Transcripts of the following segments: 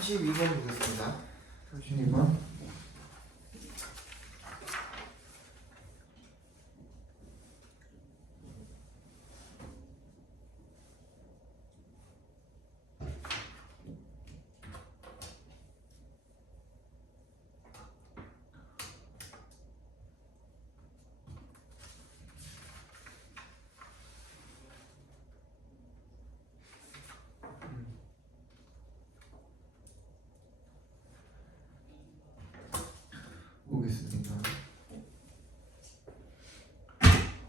32번 보겠습니다. 32번. 보겠습니다.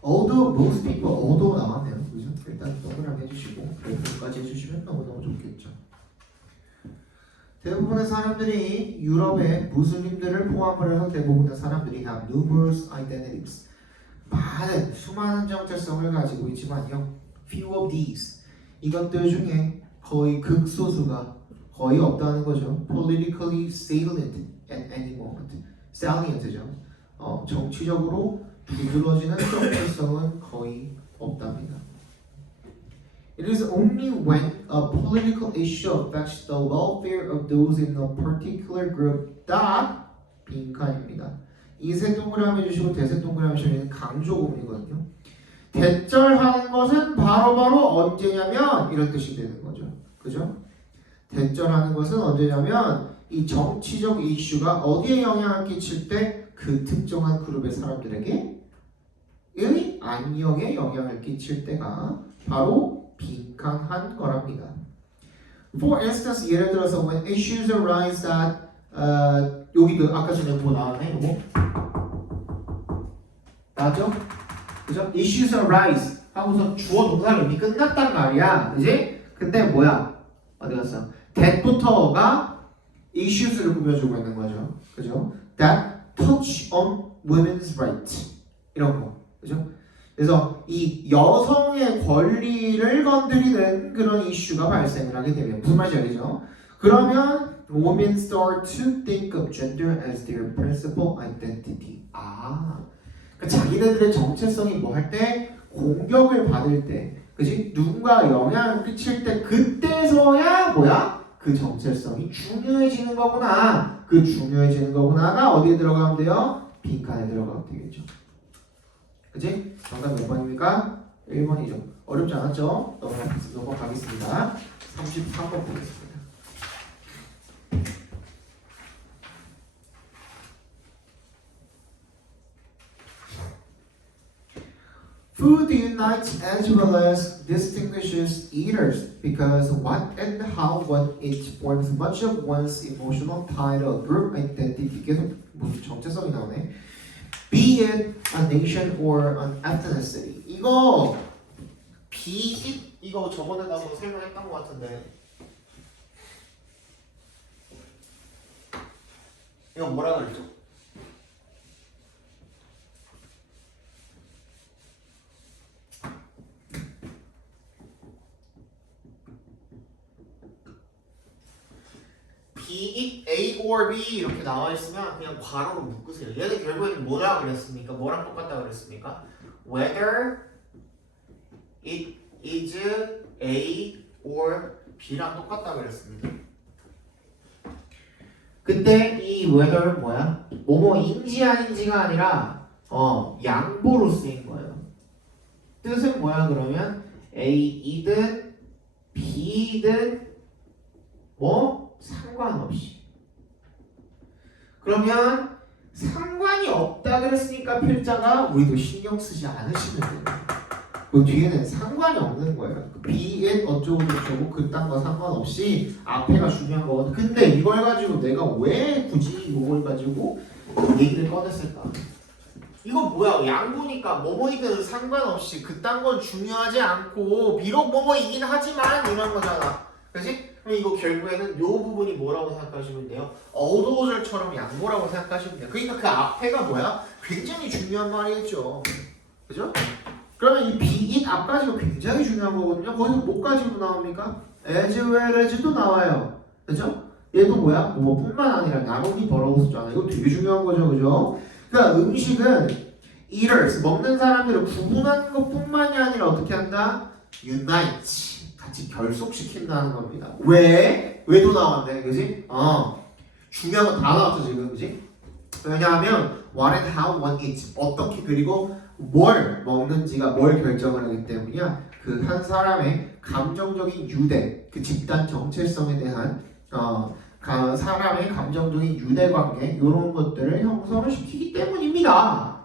Although most people, although 나왔네요. 그죠? 일단 동그라미 해주시고 그래프까지 해주시면 너무너무 좋겠죠. 대부분의 사람들이 유럽의 무슬림들을 포함을 해서 대부분의 사람들이 have numerous identities. 많은 수많은 정체성을 가지고 있지만요. Few of these 이것들 중에 거의 극소수가 거의 없다는 거죠. Politically salient at any moment. salient죠. 정치적으로 두드러지는 정체성은 거의 없답니다. It is only when a political issue affects the welfare of those in a particular group that 빈칸입니다. 이 세 동그라미 주시고 대세 동그라미 주시면 강조구문이거든요. 대절하는 것은 바로바로 언제냐면 이런 뜻이 되는 거죠. 그죠? 대절하는 것은 언제냐면 이 정치적 이슈가 어디에 영향을 끼칠 때 그 특정한 그룹의 사람들에게 의 안녕에 영향을 끼칠 때가 바로 빈칸한 거랍니다. For instance, 예를 들어서 when issues arise that 여기도 아까 전에 뭐 나왔네? 이거 나죠? 그죠? Issues arise 하고서 주어 동사를 이미 끝났단 말이야. 그지? 근데 뭐야? 어디 갔어? that부터가 issues를 꾸며주고 있는 거죠. 그죠? That touch on women's right 이런 거. 그죠? 그래서 이 여성의 권리를 건드리는 그런 이슈가 발생을 하게 되면 무슨 말인지 알겠죠? 그러면 women start to think of gender as their principal identity. 그러니까 자기네들의 정체성이 뭐 할 때 공격을 받을 때, 그지? 누군가 영향을 끼칠 때 그때서야 뭐야? 그 정체성이 중요해지는 거구나. 그 중요해지는 거구나가 어디에 들어가면 돼요? 빈칸에 들어가면 되겠죠. 그치? 정답 몇 번입니까? 1번이죠. 어렵지 않았죠? 넘어가겠습니다. 33번 보겠습니다. Food unites as well as distinguishes eaters because what and how what it forms much of one's emotional tie to a group identity. 계속 무슨 정체성이 나오네. Be it a nation or an ethnicity. 이거 be it 이거 저번에 나도 설명했던 것 같은데 이거 뭐라 그랬죠? be it A or B 이렇게 나와 있으면 그냥 괄호로 묶으세요. 얘는 결국에는 뭐라 그랬습니까? 뭐랑 똑같다 그랬습니까? Whether it is A or B랑 똑같다 그랬습니다. 근데 이 whether는 뭐야? 뭐뭐인지 아닌지가 아니라 양보로 쓰인 거예요. 뜻은 뭐야 그러면? A이든 B이든 뭐? 상관없이. 그러면 상관이 없다 그랬으니까 필자가 우리도 신경 쓰지 않으시면 돼요. 그 뒤에는 상관이 없는 거예요. be it 어쩌고 저쩌고 그딴 거 상관없이 앞에가 중요한 거거든. 근데 이걸 가지고 내가 왜 굳이 이걸 가지고 얘기를 꺼냈을까? 이거 뭐야? 양보니까 뭐뭐이든 상관없이 그딴 건 중요하지 않고 비록 뭐뭐이긴 하지만 이런 거잖아. 그치? 그럼 이거 결국에는 이 부분이 뭐라고 생각하시면 돼요? 어도절처럼 양보라고 생각하시면 돼요. 그러니까 그 앞에가 뭐야? 굉장히 중요한 말이겠죠. 그죠? 그러면 이 be it 앞까지가 굉장히 중요한 거거든요. 거기서 뭐까지도 나옵니까? as well as도 나와요. 그죠? 얘도 뭐야? 뭐뿐만 아니라 나머지 벌어서 잖아. 이거 되게 중요한 거죠. 그죠? 그러니까 음식은 eaters, 먹는 사람들을 구분하는 것뿐만이 아니라 어떻게 한다? unite. 같이 결속시킨다는 겁니다. 왜? 왜도 나왔네, 그지? 중요한 건 다 나왔어 지금, 그지? 왜냐하면 what and how, what is 어떻게 그리고 뭘 먹는지가 뭘 결정을 하기 때문이야. 그 한 사람의 감정적인 유대, 그 집단 정체성에 대한 사람의 감정적인 유대 관계 이런 것들을 형성을 시키기 때문입니다.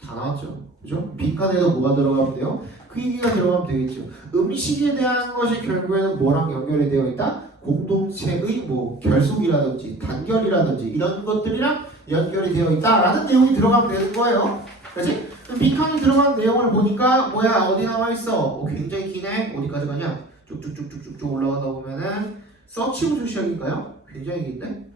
다 나왔죠, 그죠? 빈칸에도 뭐가 들어가면 돼요? 그 얘기가 들어가면 되겠죠. 음식에 대한 것이 결국에는 뭐랑 연결이 되어 있다? 공동체의 뭐 결속이라든지 단결이라든지 이런 것들이랑 연결이 되어 있다라는 내용이 들어가면 되는 거예요. 그렇지? 빈칸에 들어간 내용을 보니까 뭐야 어디 나와 있어? 굉장히 기네. 어디까지 가냐? 쭉쭉쭉쭉쭉 올라가다 보면은 서치부터 시작인가요? 굉장히 긴데?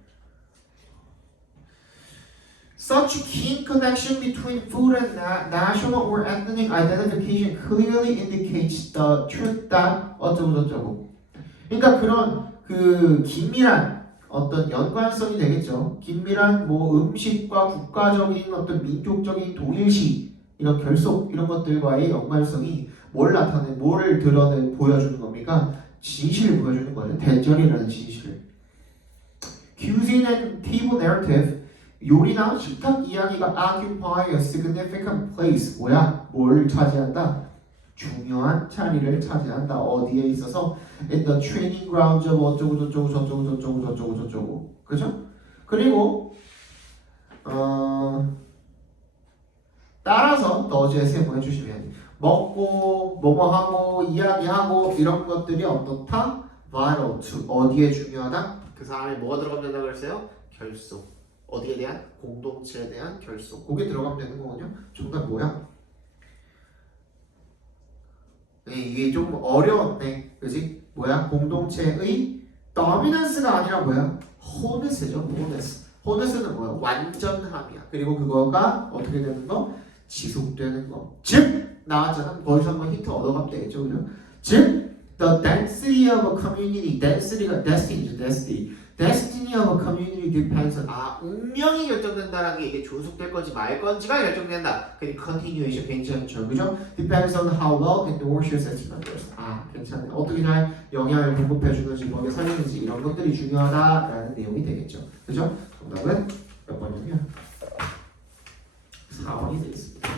Such keen connection between food and national or ethnic identification clearly indicates the truth that 어쩌고저쩌고. 그러니까 그런 그 긴밀한 어떤 연관성이 되겠죠. 긴밀한 뭐 음식과 국가적인 어떤 민족적인 동일시 이런 결속 이런 것들과의 연관성이 뭐를 보여주는 겁니까? 진실을 보여주는 거죠. 대절이라는 진실을. Cuisine and table narrative 요리나 식탁 이야기가 occupy a significant place 뭐야? 뭘 차지한다? 중요한 자리를 차지한다. 어디에 있어서? In the training grounds of 어쩌고 저쩌고 저쩌고 저쩌고 저쩌고 저쩌고 그죠? 그리고 따라서 더즈에 세모해 주시면 먹고 뭐뭐하고 이야기하고 이런 것들이 어떻다? vital to 어디에 중요하다? 그 사람이 뭐가 들어가면 된다고 그랬어요? 결속 어디에 대한? 공동체에 대한 결속 그게 들어가면 되는 거거든요. 정답 뭐야? 네, 이게 좀 어려웠네 그지? 뭐야? 공동체의 dominance가 아니라 뭐야? wholeness죠. wholeness는 뭐야? 완전함이야. 그리고 그거가 어떻게 되는 거? 지속되는 거. 즉 나왔잖아. 거기서 한번 힌트 얻어가면 되겠죠, 그죠? 즉 the density of a community, density가 destiny죠, destiny of a community depends on 운명이 결정된다는 게 이게 존속될 건지 말 건지가 결정된다. 그 continuation 괜찮죠, 그죠? Depends on how well it nurtures its members. 괜찮네. 어떻게 잘 영향을 공급해 주는지, 거기에 살리는지 이런 것들이 중요하다라는 내용이 되겠죠, 그죠? 정답은 몇 번이냐? 4번이 되겠습니다.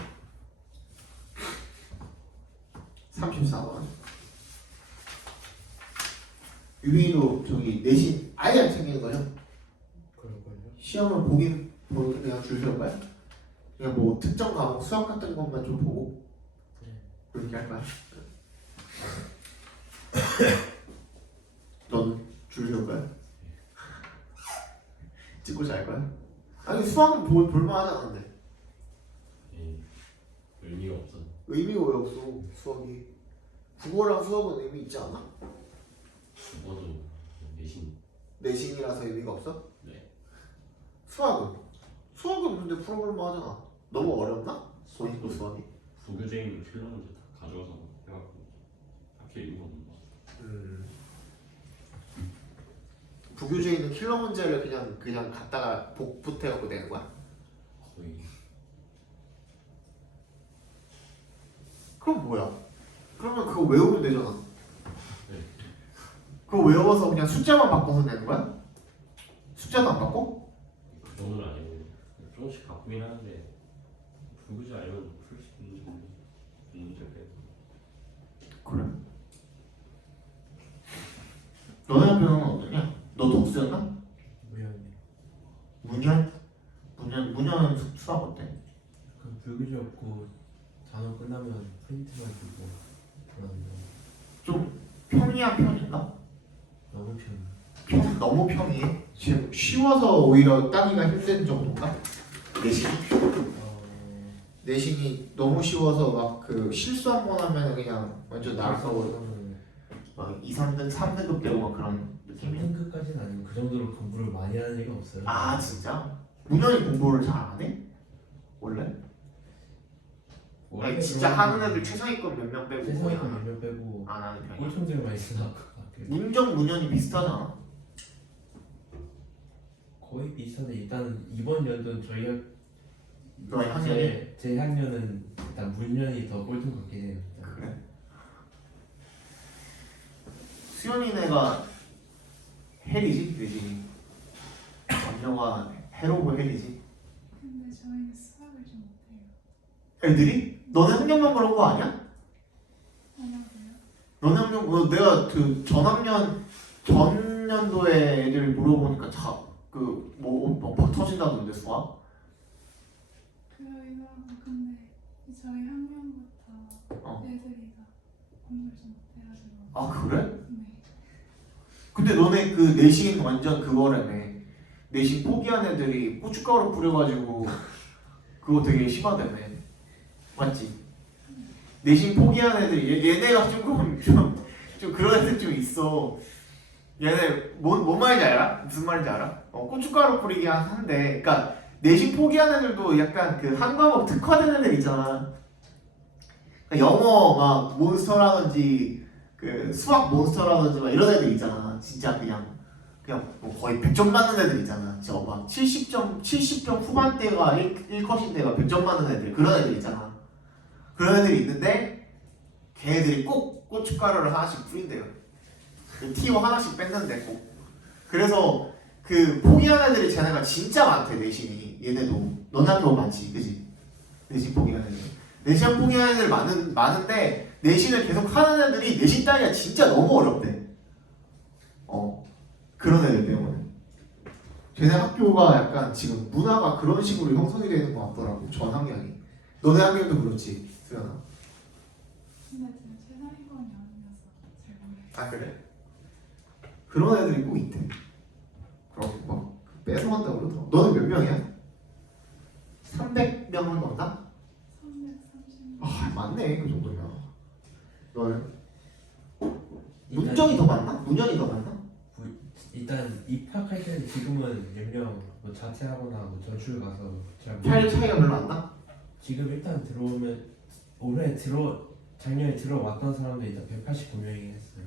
34번. 유빈이도 저기 내신 아예 안 챙기는 거죠? 그럴걸요? 시험을 보긴 그냥 줄 세울까요? 그냥 뭐 특정 과목 수학 같은 것만 좀 보고 그렇게 할까요? 넌 줄 세울까요? 찍고 잘 거야? 아니 수학은 볼만하지 않은데 의미가 없어. 의미가 왜 없어 수학이 국어랑 수학은 의미 있지 않아? 국어도 내신이라서 의미가 없어? 네. 수학은 근데 풀어볼만 하잖아. 너무 어렵나? 본인도 수학이? 부교재에 있는 필러 문제 다 가져가서 해갖고 딱히 의미가 없는 것 같아. 부교재에 있는 킬러 문제를 그냥 갖다가 복붙해갖고 내는 거야? 거의. 그럼 뭐야? 그러면 그거 외우면 되잖아. 네. 그거 외워서 그냥 숫자만 바꿔서 내는 거야? 숫자도 안 바꿔? 그 정도는 아니고 조금씩 바꾸긴 하는데 부교재 알면 풀 수 있는 정도 문제를. 그래? 너네 학교는 어떠냐? 너 독수였나? 문현은 수학 어때? 그 불교지 없고 단어 끝나면 프린트만 주고 그러는데 좀 평이한 편인가? 너무 편. 너무 평이해? 지금 쉬워서 오히려 따기가 힘든 정도인가? 내신이 너무 쉬워서 막 그 실수 한 번 하면 그냥 완전 날아가고 막 2, 3등, 3등급 되고 막 그런 느낌이야? 3등급까지는 아니고 그 정도로 공부를 많이 하는 애가 없어요. 아 진짜? 문현이 공부를 잘 안 해? 원래? 아니 진짜 하는 애들 최상위권 몇 명 빼고 세상에서 몇명 빼고 안 하는 편이야? 꼴통들 많이 쓰나 문정, 문현이 비슷하잖아. 거의 비슷한데 일단 이번 연도는 너희 학년이? 제 학년은 일단 문년이 더 꼴통 같긴 해요. 그래? 수연이네가 헬이지, 그지? 남녀가 해로고 헬이지. 근데 저희는 수학을 좀 못해요. 애들이? 너네 학년만 그런 거 아니야? 아마도요? 너네 학년 내가 그 전년도에 애들 물어보니까 막 터진다던데 수학? 저희가 근데 저희 학년부터 어. 애들이 다 공부를 좀 못해가지고. 아 그래? 네. 근데 너네 그 내신 완전 그거라며. 내신 포기한 애들이 고춧가루 뿌려가지고 그거 되게 심하다며. 맞지? 내신 포기한 애들이 얘네가 좀 그런 애들 좀 있어. 얘네 뭔 말인지 알아? 무슨 말인지 알아? 고춧가루 뿌리기 한데, 그러니까 내신 포기한 애들도 약간 그 한 과목 특화된 애들 있잖아. 그러니까 영어 막 몬스터라든지 그 수학 몬스터라든지 막 이런 애들 있잖아. 진짜 그냥 뭐 거의 100점 맞는 애들 있잖아. 저 막 70점 후반대가 1컷인데가 100점 맞는 애들, 그런 애들 있잖아. 그런 애들이 있는데 걔네들이 꼭 고춧가루를 하나씩 뿌린대요. 티오 하나씩 뺐는데 꼭. 그래서 그 포기한 애들이 쟤네가 진짜 많대. 내신이. 얘네도 너네 학교 많지, 그지? 내신 포기한 애들. 내신 포기한 애들 많은데 내신을 계속 하는 애들이 내신 따기가 진짜 너무 어렵대. 그런 애들 때문에. 쟤네 학교가 약간 지금 문화가 그런 식으로 형성이 되는 것 같더라고. 전 학년이. 너네 학년도 그렇지, 수연아. 근데 지금 최상위권이 아니어서 잘 모르겠어요. 아 그래? 그런 애들이 꼭 있대. 그럼 막 뺏어간다고 그러더라고. 너는 몇 명이야? 300명은 넘나? 330. 아 맞네, 그 정도면. 너는? 문정이 더 많나? 문현이 더 많나? 일단 입학할 때는 지금은 몇 명 뭐 자퇴하거나 뭐 전출 가서 잘 차이가 별로 안 나? 지금 일단 들어오면 작년에 들어왔던 사람들 일단 189명이 했어요.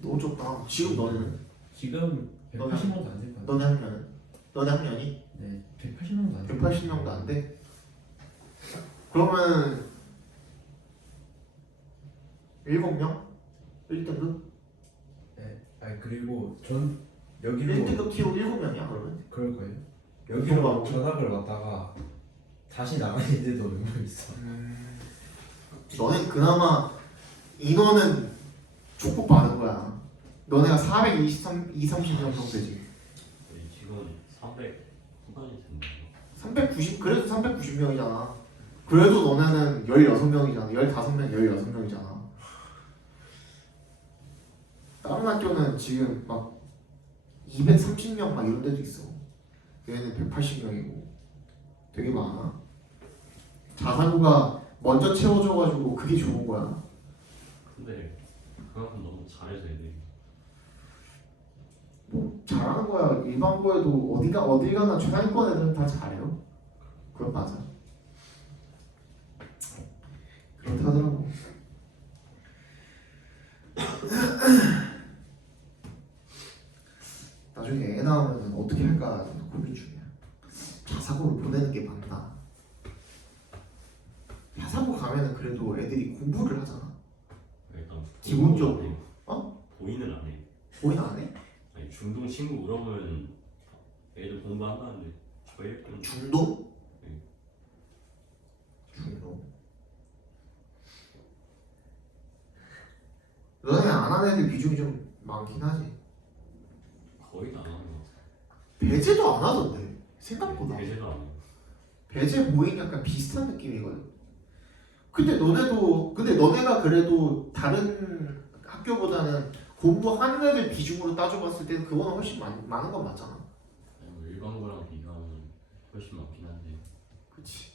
너무 적다. 지금 너는? 지금 180명도 안 될 것 같아요. 너네 학년은? 너네 학년이? 네, 180명도 안 돼. 180명도 안 돼? 그러면 7명? 1등급? 네, 아니 그리고 전 여기로 1등급 티오 7명이야 그러면? 그럴 거예요. 들어가고. 여기로 전학을 왔다가 다시 나간 애들도 몇 명 있어. 너는 그나마 인원은 조금 많은 거야. 너네가 423, 30명 정도 되지. 지금 300 후반이 됐네요. 390, 그래도 390명이잖아. 그래도 너네는 16명이잖아. 15명, 16명이잖아. 다른 학교는 지금 막 230명 막 이런 데도 있어. 얘네는 180명이고 되게 많아. 자사고가 먼저 채워줘가지고 그게 좋은 거야. 근데 그만큼 너무 잘해서 애들이 뭐 잘하는 거야. 일반고에도 어디 가나 최상위권 애들은 다 잘해요. 그건 맞아. 그렇다더라고. 나중에 애 나오면 어떻게 할까 고민 중이야. 자사고를 보내는 게 맞나? 자사고 가면은 그래도 애들이 공부를 하잖아. 일단 기본적으로. 보이는 안 해. 보이는 안 해? 아니 중동 친구 물어보면 애들 공부한다는데 저희 학교는 중동? 네. 중동. 너네 안 하는 애들 비중이 좀 많긴 하지. 거의 다 안 하는 것 같아요. 배제도 안 하던데 생각보다. 배제도 안 해요. 배제 모임 약간 비슷한 느낌이거든. 근데 너네가 그래도 다른 학교보다는 공부하는 애들 비중으로 따져봤을 때는 그거는 훨씬 많은 건 맞잖아. 아니, 뭐 일반고랑 비교하면 훨씬 많긴 한데 그렇지.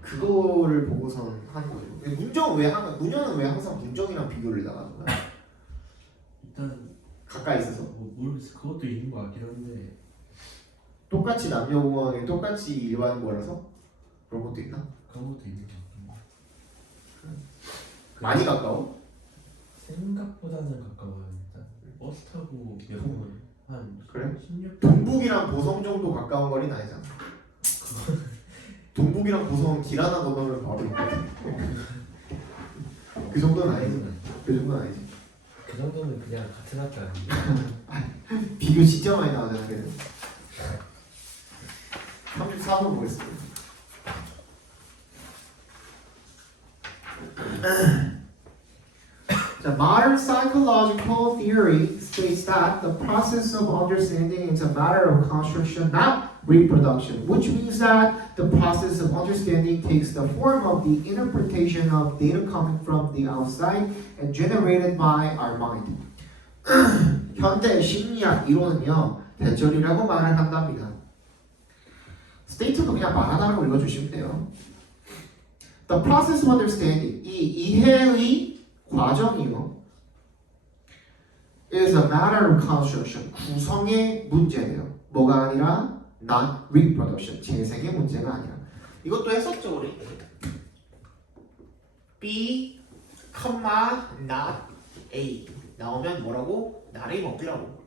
그거를 보고선 하는 거죠. 문현은 왜 항상 문정이랑 비교를 나가는 거야? 일단 가까이 있어서 뭐 모르겠어. 그것도 있는 것 같긴 한데 똑같이 남녀공학에 똑같이 일반고라서 그런 것도 있나? 그런 것도 있는 것 같긴 해. 많이 가까워? 생각보다는 가까워요. 일단 버스 타고 몇 분? 한 그래? 16분? 동북이랑 보성 정도 가까운 거리는 아니잖아. 동북이랑 보성 길 하나 건너면 바로 있거든. 그 정도는 아니지. 그 정도는 아니지. 그 정도면 그냥 같은 학교 아니에요? 비교 진짜 많이 나오잖아. 그래도 34번 보겠습니다. The modern psychological theory states that the process of understanding is a matter of construction, not reproduction, which means that the process of understanding takes the form of the interpretation of data coming from the outside and generated by our mind. 현대 심리학 이론은요, 대절이라고 말을 한답니다. 스테이트도 그냥 말하다는 걸 읽어주시면 돼요. The process of understanding, 이 이해의 과정이요, is a matter of construction, 구성의 문제예요. 뭐가 아니라 not reproduction, 재생의 문제가 아니라. 이것도 했었죠 우리. B, not A 나오면 뭐라고? not이 먹더라고.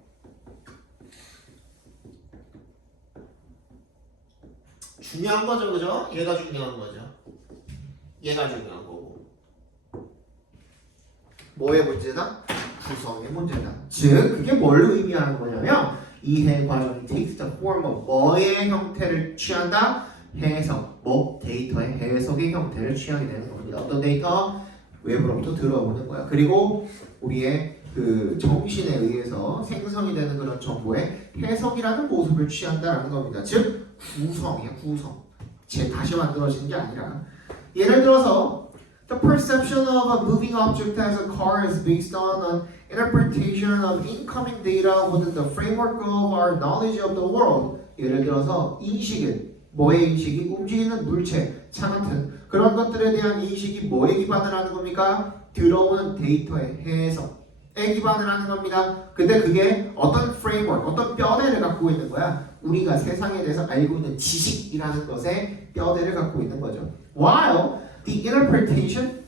중요한 거죠, 그죠? 얘가 중요한 거죠. 얘가 중요한 거고. 뭐의 문제다? 구성의 문제다. 즉, 그게 뭘 의미하는 거냐면 이해 과정이 takes the form of 뭐의 형태를 취한다? 해석, 뭐 데이터의 해석의 형태를 취하게 되는 겁니다. 어떤 데이터? 외부로부터 들어오는 거야. 그리고 우리의 그 정신에 의해서 생성이 되는 그런 정보의 해석이라는 모습을 취한다라는 겁니다. 즉 구성이야, 구성. 다시 만들어지는 게 아니라. 예를 들어서 the perception of a moving object as a car is based on an interpretation of incoming data within the framework of our knowledge of the world. 예를 들어서 인식은 뭐의 인식이? 움직이는 물체, 차 같은 그런 것들에 대한 인식이 뭐에 기반을 하는 겁니까? 들어오는 데이터의 해석에 기반을 하는 겁니다. 근데 그게 어떤 프레임워크, 어떤 뼈대를 갖고 있는 거야? 우리가 세상에 대해서 알고 있는 지식이라는 것의 뼈대를 갖고 있는 거죠. While the interpretation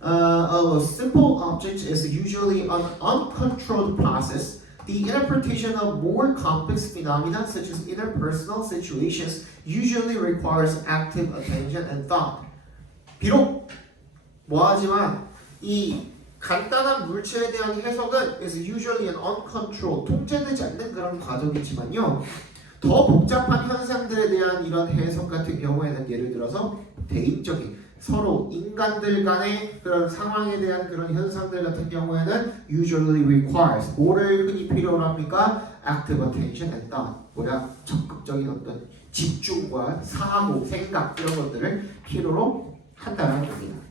of a simple object is usually an uncontrolled process, the interpretation of more complex phenomena such as interpersonal situations usually requires active attention and thought. 비록 뭐하지만 이 간단한 물체에 대한 해석은 is usually an uncontrolled, 통제되지 않는 그런 과정이지만요. 더 복잡한 현상들에 대한 이런 해석 같은 경우에는 예를 들어서 대인적인 서로 인간들 간의 그런 상황에 대한 그런 현상들 같은 경우에는 usually requires 뭐를 흔히 필요로 합니까? active attention and thought. 뭐야? 적극적인 어떤 집중과 사고, 생각 이런 것들을 필요로 한다는 겁니다.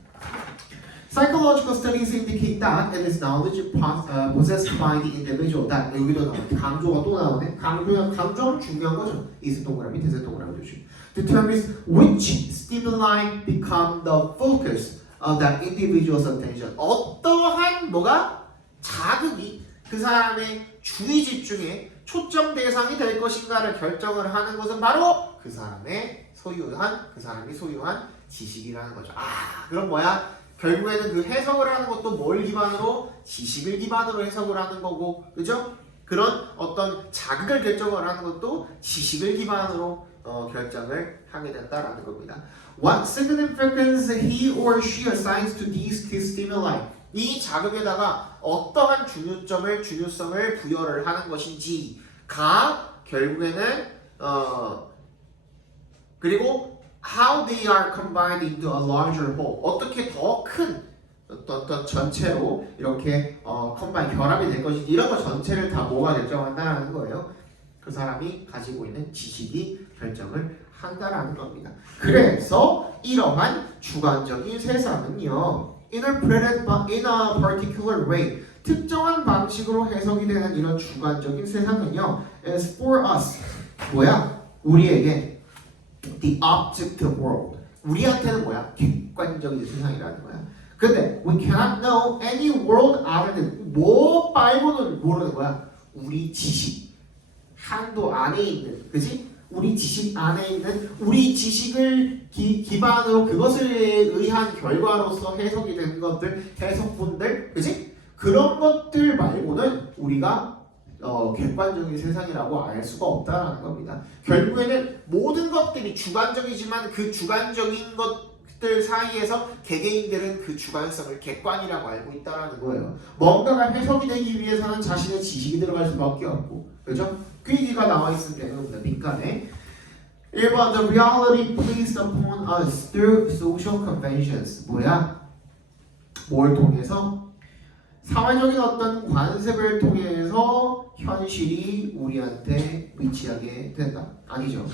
Psychological studies indicate that it is knowledge possessed by the individual that 여기도 나오네. 강조가 또 나오네. 강조는 중요한 거죠. 이스 동그라미, 대세 동그라미 조심. Determines which stimuli become the focus of that individual's attention. 어떠한 뭐가 자극이 그 사람의 주의 집중에 초점 대상이 될 것인가를 결정을 하는 것은 바로 그 사람이 소유한 지식이라는 거죠. 그럼 뭐야? 결국에는 그 해석을 하는 것도 뭘 기반으로? 지식을 기반으로 해석을 하는 거고, 그죠? 그런 어떤 자극을 결정을 하는 것도 지식을 기반으로 결정을 하게 된다라는 겁니다. What significance he or she assigns to these stimuli? 이 자극에다가 어떠한 중요성을 부여를 하는 것인지가 결국에는 그리고 how they are combined into a larger whole. 어떻게 더 큰 어떤 전체로 이렇게 combine 결합이 될 것인지 이런 거 전체를 다 뭐가 결정한다라는 거예요. 그 사람이 가지고 있는 지식이 결정을 한다라는 겁니다. 그래서 이러한 주관적인 세상은요, interpreted in a particular way, 특정한 방식으로 해석이 되는 이런 주관적인 세상은요, is for us, 뭐야? 우리에게 the objective world. 우리한테는 뭐야? 객관적인 세상이라는 거야. 근데 we cannot know any world other than 뭐 말고는 모르는 거야. 우리 지식 한도 안에 있는, 그지? 우리 지식 안에 있는 우리 지식을 기반으로 그것을 의한 결과로서 해석이 되는 것들, 해석분들, 그지? 그런 것들 말고는 우리가 객관적인 세상이라고 알 수가 없다라는 겁니다. 결국에는 모든 것들이 주관적이지만 그 주관적인 것들 사람들 사이에서 개개인들은 그 주관성을 객관이라고 알고 있다라는 거예요. 뭔가가 해석이 되기 위해서는 자신의 지식이 들어갈 수밖에 없고, 그죠? 그 얘기가 나와 있으면 되는 겁니다. 빈칸에. 1번 The reality placed upon us through social conventions. 뭐야? 뭘 통해서? 사회적인 어떤 관습을 통해서 현실이 우리한테 위치하게 된다. 아니죠.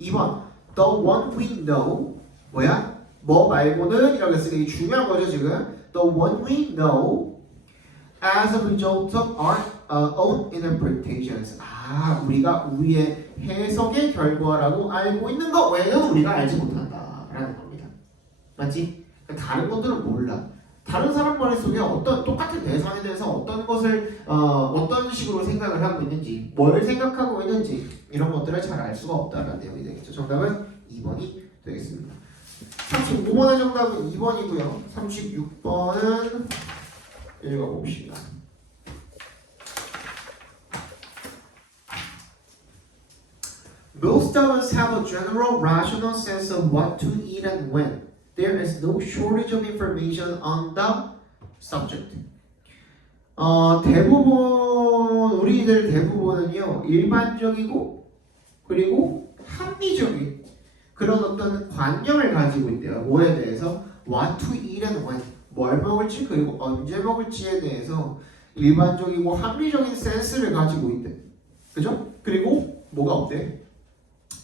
2번 The one we know. 뭐야? 뭐 말고는 이라고 했으니까 이게 중요한 거죠 지금. The one we know as a result of our own interpretations. 우리가 우리의 해석의 결과라고 알고 있는 것 외에는 우리가 알지 못한다라는 겁니다. 맞지? 다른 것들은 몰라. 다른 사람 머릿속에 어떤 똑같은 대상에 대해서 어떤 것을 어떤 식으로 생각을 하고 있는지, 뭘 생각하고 있는지 이런 것들을 잘 알 수가 없다라는 내용이 되겠죠. 정답은 2번이 되겠습니다. 35번의 정답은 2번이고요. 36번은 읽어봅시다. Most of us have a general rational sense of what to eat and when. There is no shortage of information on the subject. 우리들 대부분은요, 일반적이고, 그리고 합리적인 그런 어떤 관념을 가지고 있대요. 뭐에 대해서? What to eat and when. 뭘 먹을지, 그리고 언제 먹을지에 대해서 일반적이고 합리적인 센스를 가지고 있대. 그죠? 그리고 뭐가 없대?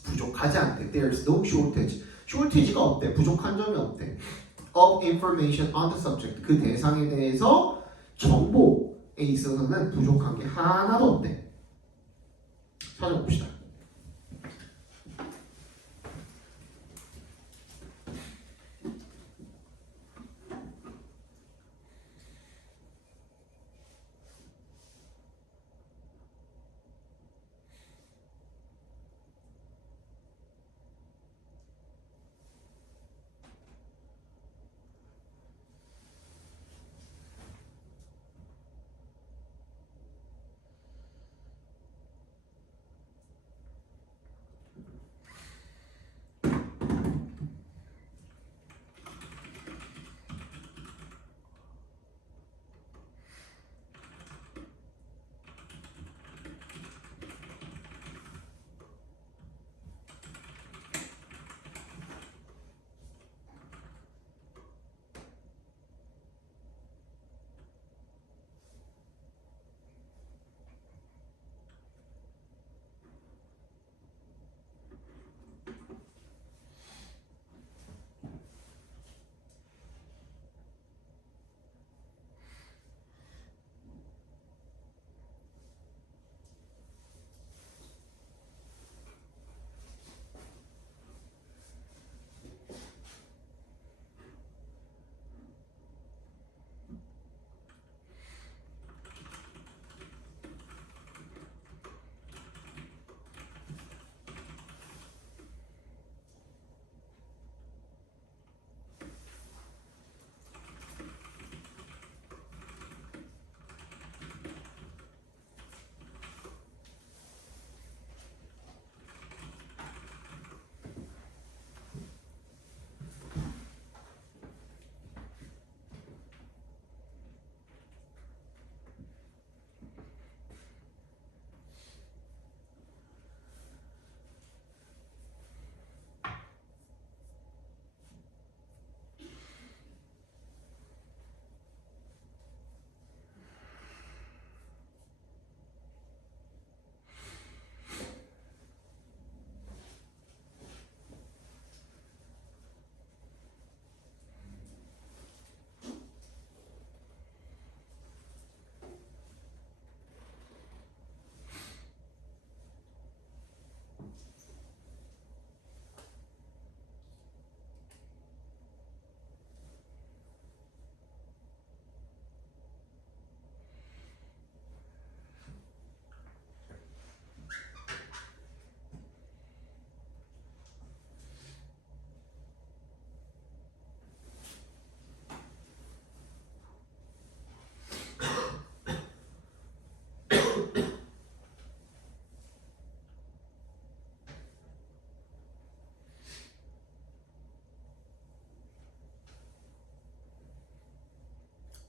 부족하지 않대. There's no shortage. shortage가 없대. 부족한 점이 없대. Of information on the subject. 그 대상에 대해서 정보에 있어서는 부족한 게 하나도 없대. 찾아봅시다.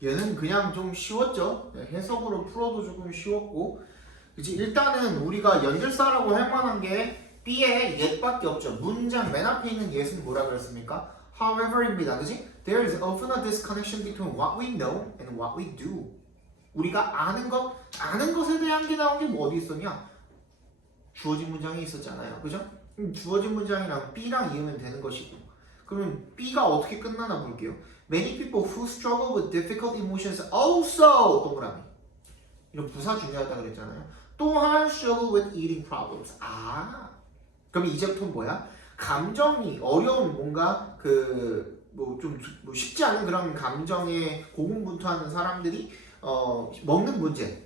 얘는 그냥 좀 쉬웠죠. 네, 해석으로 풀어도 조금 쉬웠고, 그치? 일단은 우리가 연결사라고 할 만한 게 B의 yet밖에 없죠. 문장 맨 앞에 있는 yet은 뭐라 그랬습니까? However입니다. 그치? There is often a disconnection between what we know and what we do. 우리가 아는 것에 대한 게 나온 게 뭐 어디 있었냐? 주어진 문장이 있었잖아요. 그죠? 주어진 문장이랑 B랑 이으면 되는 것이고. 그러면 B가 어떻게 끝나나 볼게요. Many people who struggle with difficult emotions also 동그라미. 이런 부사 중요하다 그랬잖아요. 또한 struggle with eating problems. 아, 그럼 이제부터 뭐야? 감정이 어려운 뭔가 뭐 좀 쉽지 않은 그런 감정에 고군분투하는 사람들이 먹는 문제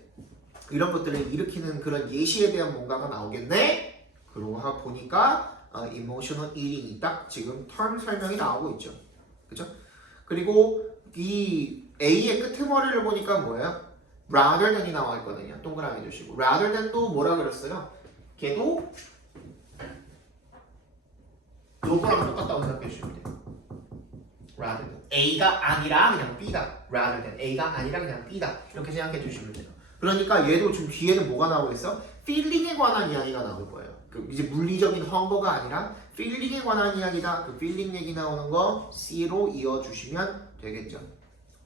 이런 것들을 일으키는 그런 예시에 대한 뭔가가 나오겠네. 그러고 보니까 emotional eating이 딱 지금 term 설명이 나오고 있죠. 그죠? 그리고 이 A의 끄트머리를 보니까 뭐예요? rather than이 나와 있거든요. 동그라미 주시고 rather than도 뭐라 그랬어요? 걔도 요거랑 똑같다고 생각해 주시면 돼요. rather than A가 아니라 그냥 B다. rather than A가 아니라 그냥 B다. 이렇게 생각해 주시면 돼요. 그러니까 얘도 지금 뒤에는 뭐가 나오고 있어? feeling에 관한 이야기가 나올 거예요. 이제 물리적인 헝거가 아니라 feeling에 관한 이야기다. 그 feeling 얘기 나오는 거 C로 이어주시면 되겠죠.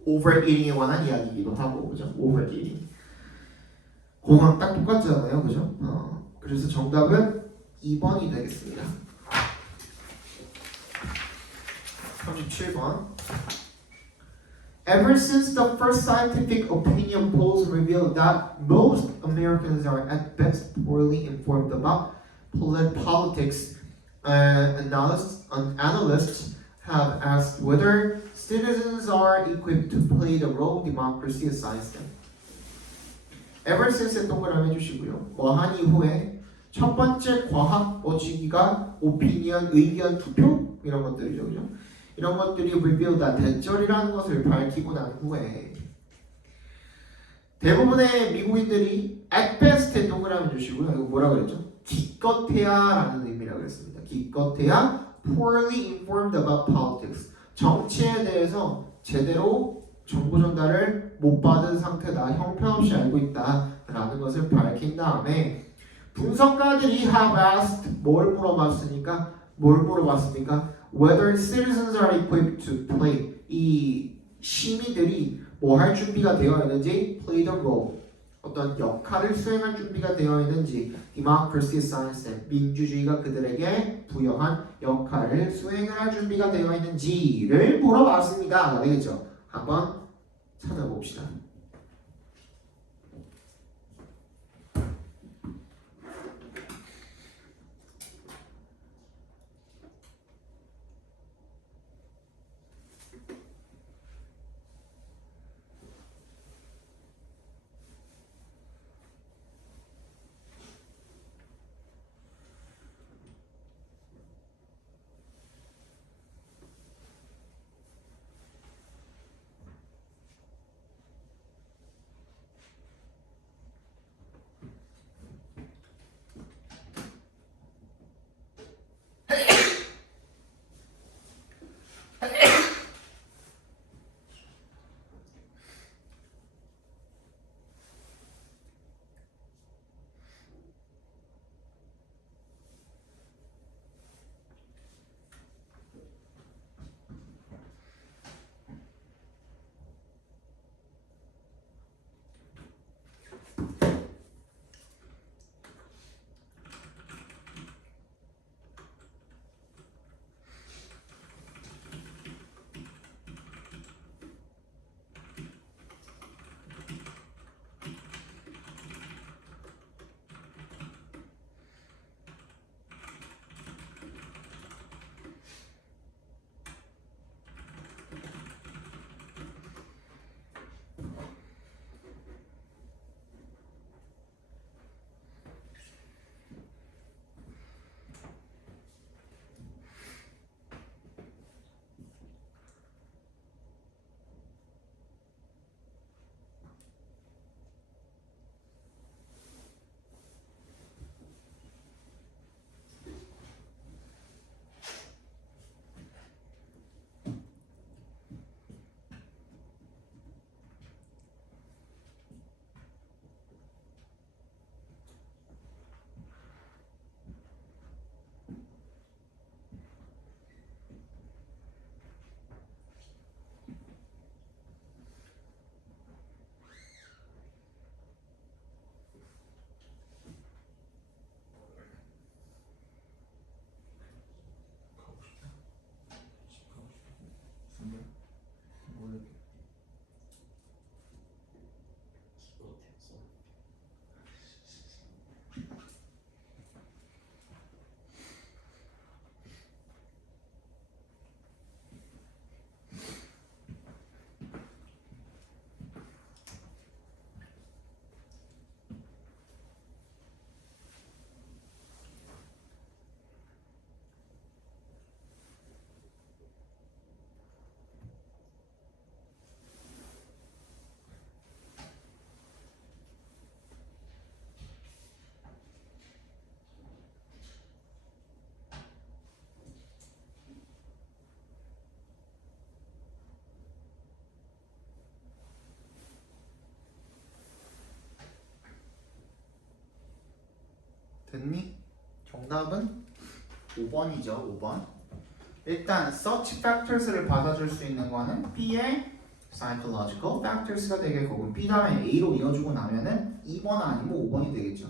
overeating에 관한 이야기이기도 하고, 그죠? overeating. 그거랑 딱 똑같잖아요, 그죠? 그래서 정답은 2번이 되겠습니다. 37번. Ever since the first scientific opinion polls revealed that most Americans are at best poorly informed about politics, analysts have asked whether citizens are equipped to play the role democracy assigns them. Ever since에 동그라미 해주시고요. 뭐한 이후에 첫 번째 과학 어지기가 오피니언, 의견, 투표 이런 것들이죠, 그죠? 이런 것들이 revealed 대절이라는 것을 밝히고 난 후에 대부분의 미국인들이 at best에 동그라미 주시고요. 이거 뭐라 그랬죠? 기껏해야라는 의미라고 그랬습니다. 기껏해야 poorly informed about politics. 정치에 대해서 제대로 정보 전달을 못 받은 상태다. 형편없이 알고 있다라는 것을 밝힌 다음에 분석가들이 have asked 뭘 물어봤습니까? Whether citizens are equipped to play. 이 시민들이 뭐 할 준비가 되어 있는지 play the role. 어떤 역할을 수행할 준비가 되어 있는지 democracy assigns them. 민주주의가 그들에게 부여한 역할을 수행을 할 준비가 되어 있는지를 물어봤습니다. 되겠죠? 한번 찾아봅시다. 됐니? 정답은 5번이죠. 5번. 일단 such factors를 받아줄 수 있는 거는 B의 psychological factors가 되겠고 B 다음에 A로 이어주고 나면은 2번 아니면 5번이 되겠죠.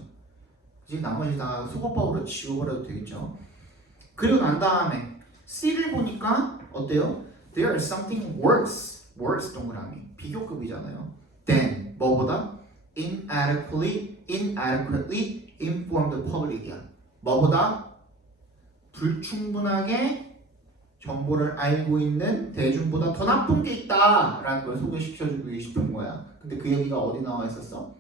이제 나머지 다 소거법으로 지워버려도 되겠죠. 그리고 난 다음에 C를 보니까 어때요? There is something worse 동그라미 비교급이잖아요. Then 뭐보다 inadequately informed public이야. 뭐보다 불충분하게 정보를 알고 있는 대중보다 더 나쁜 게 있다라는 걸 소개시켜주고 싶은 거야. 근데 그 얘기가 어디 나와 있었어?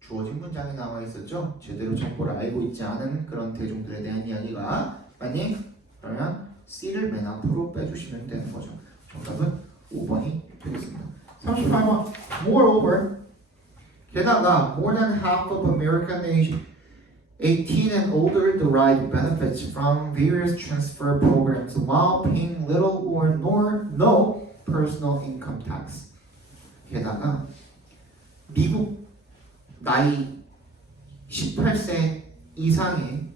주어진 문장에 나와 있었죠. 제대로 정보를 알고 있지 않은 그런 대중들에 대한 이야기가. 맞니? 그러면 C를 맨 앞으로 빼주시면 되는 거죠. 정답은 5번이 되겠습니다. 38번. Moreover, 게다가 more than half of American age 18 and older derive benefits from various transfer programs while paying little or no personal income tax. 게다가 미국 나이 18세 이상의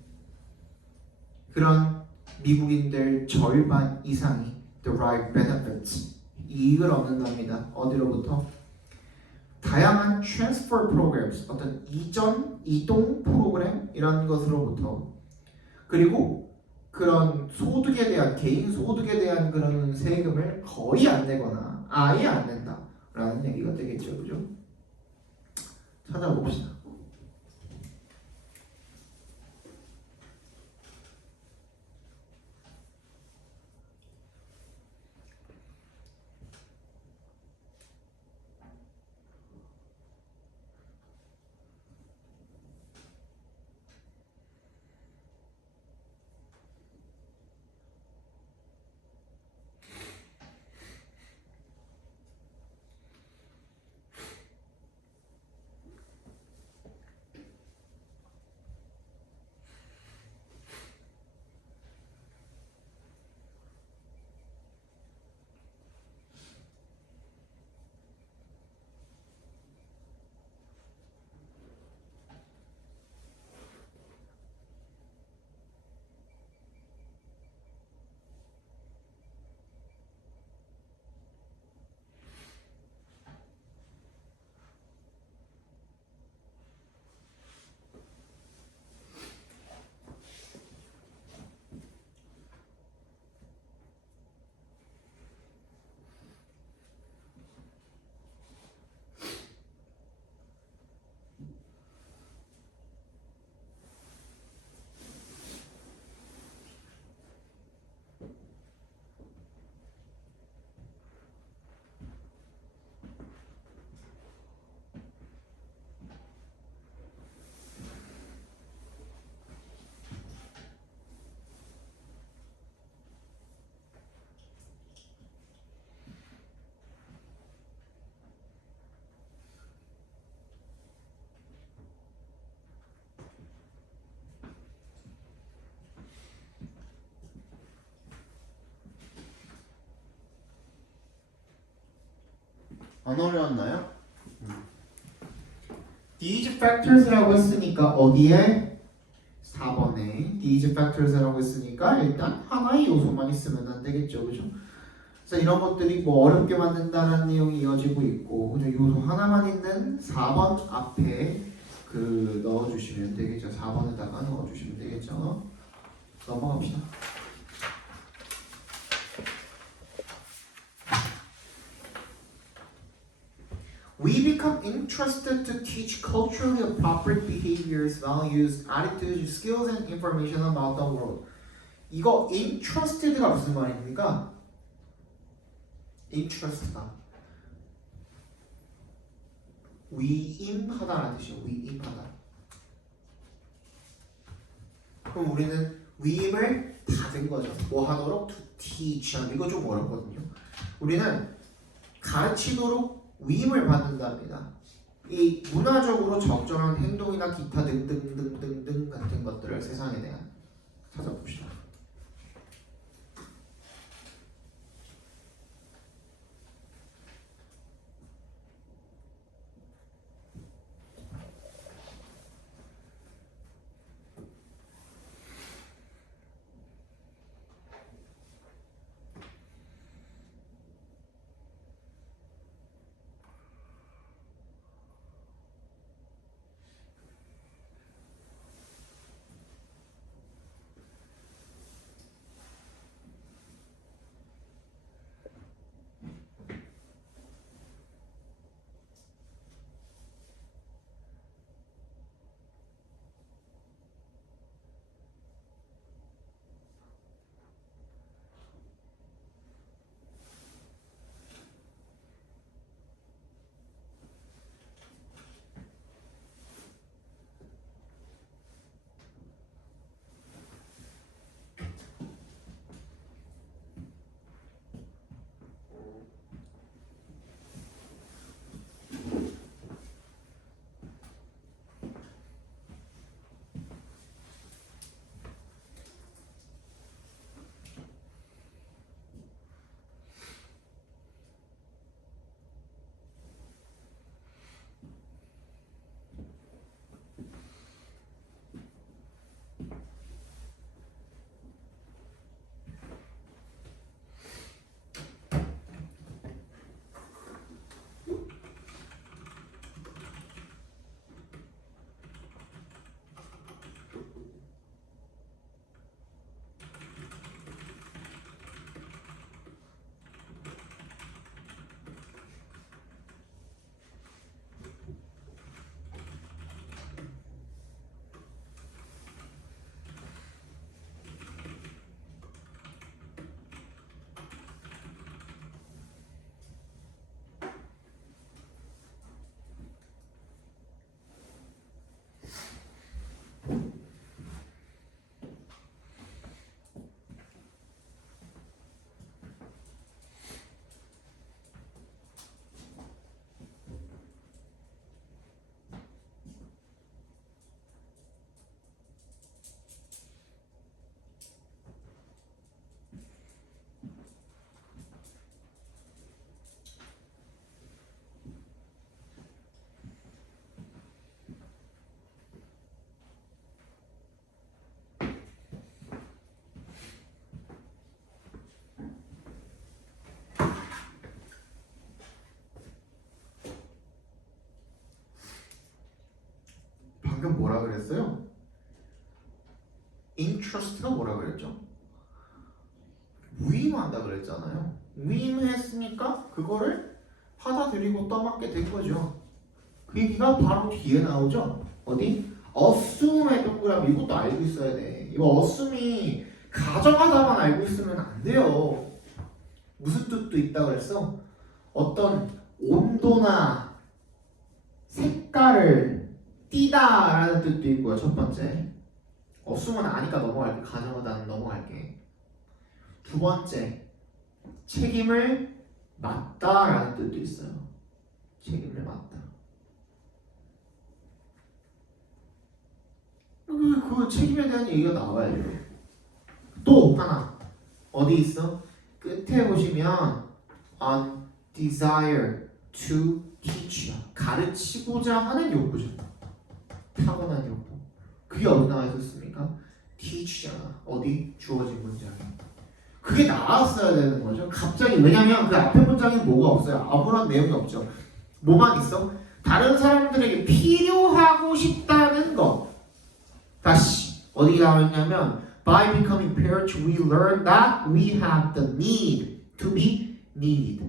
그런 미국인들 절반 이상이 derive benefits 이익을 얻는답니다. 어디로부터? 다양한 transfer programs, 어떤 이동 프로그램 이런 것으로부터. 그리고 그런 소득에 대한 개인 소득에 대한 그런 세금을 거의 안 내거나 아예 안 낸다라는 얘기가 되겠죠, 그죠? 찾아봅시다. 안 어려웠나요? These factors라고 했으니까 어디에? 4번에 These factors라고 했으니까 일단 하나의 요소만 있으면 안 되겠죠, 그죠? 그래서 이런 것들이 뭐 어렵게 만든다는 내용이 이어지고 있고, 그죠? 요소 하나만 있는 4번 앞에 그 넣어주시면 되겠죠. 4번에다가 넣어주시면 되겠죠. 넘어갑시다. We become interested to teach culturally appropriate behaviors, values, attitudes, skills, and information about the world. 이거 interested가 무슨 말입니까? interest가 위임하다라는 뜻이에요. 위임하다. 그럼 우리는 위임을 받은 거죠. 뭐 하도록? To teach. 이거 좀 어렵거든요. 우리는 가르치도록 위임을 받는답니다. 이 문화적으로 적절한 행동이나 기타 등등등등등 같은 것들을 세상에 대한 찾아봅시다. 방금 뭐라 그랬어요? interest가 뭐라 그랬죠? 위임한다 그랬잖아요. 위임했으니까 그거를 받아들이고 떠맡게 된 거죠. 그 얘기가 바로 뒤에 나오죠. 어디? assume의 동그라미 이것도 알고 있어야 돼. 이거 assume이 가정하다만 알고 있으면 안 돼요. 무슨 뜻도 있다 그랬어? 어떤 온도나 색깔을 띠다라는 뜻도 있고요. 첫 번째. assume는 아니까 넘어갈게. 가정하다는 넘어갈게. 두 번째. 책임을 맡다라는 뜻도 있어요. 책임을 맡다. 그 책임에 대한 얘기가 나와야 돼요. 또 하나 어디 있어? 끝에 보시면 on desire to teach 가르치고자 하는 욕구죠. 타고난 욕구. 그게 어디 나와 있었습니까? teach잖아. 어디? 주어진 문장에. 그게 나왔어야 되는 거죠. 갑자기 왜냐면 그 앞에 문장에 뭐가 없어요. 아무런 내용이 없죠. 뭐만 있어? 다른 사람들에게 필요하고 싶다는 거. 다시 어디 나와 있냐면 by becoming parents we learn that we have the need to be needed.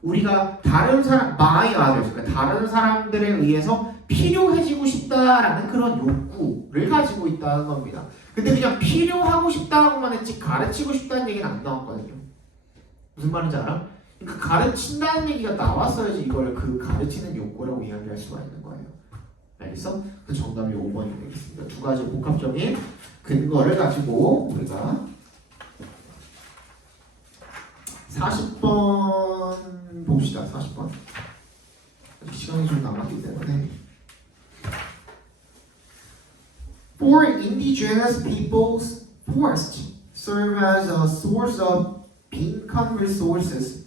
우리가 다른 사람 by others 그러니까 다른 사람들에 의해서 필요해지고 싶다라는 그런 욕구를 가지고 있다는 겁니다. 근데 그냥 필요하고 싶다고만 했지 가르치고 싶다는 얘기는 안 나왔거든요. 무슨 말인지 알아? 그러니까 가르친다는 얘기가 나왔어야지 이걸 그 가르치는 욕구라고 이야기할 수가 있는 거예요. 알겠어? 그 정답이 5번이 되겠습니다. 두 가지 복합적인 근거를 가지고 우리가 40번 봅시다. 40번. 아직 시간이 좀 남았기 때문에 For indigenous peoples, forests serve as a source of income resources,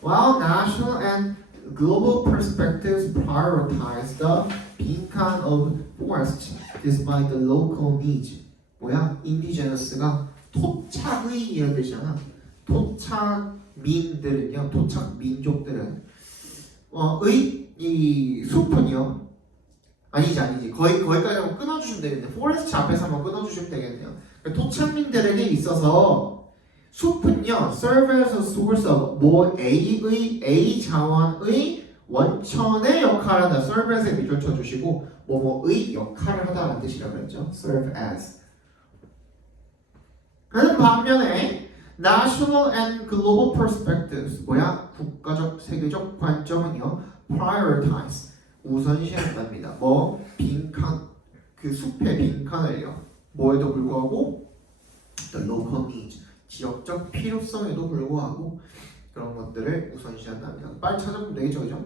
while national and global perspectives prioritize the income of forests despite the local needs. 뭐야? 인디제너스가 토착의 이런 뜻이잖아. 토착민들은요, 토착민족들은 이 숲은요, 아니지 거기까지 한번 끊어주시면 되겠네요. 포레스트 앞에서 한번 끊어주시면 되겠네요. 그러니까 토착민들에게 있어서 숲은요, serve as a source of A 자원의 원천의 역할을 하다. serve as에 밑줄 쳐주시고 뭐뭐의 역할을 하다라는 뜻이라고 그랬죠. serve as. 그런 반면에 national and global perspectives 뭐야? 국가적, 세계적 관점은요, prioritize 우선시한답니다. 뭐 빈칸 그 숲의 빈칸을요. 뭐에도 불구하고 the local needs 지역적 필요성에도 불구하고 그런 것들을 우선시한답니다. 빨리 찾아보면 되겠죠, 그죠?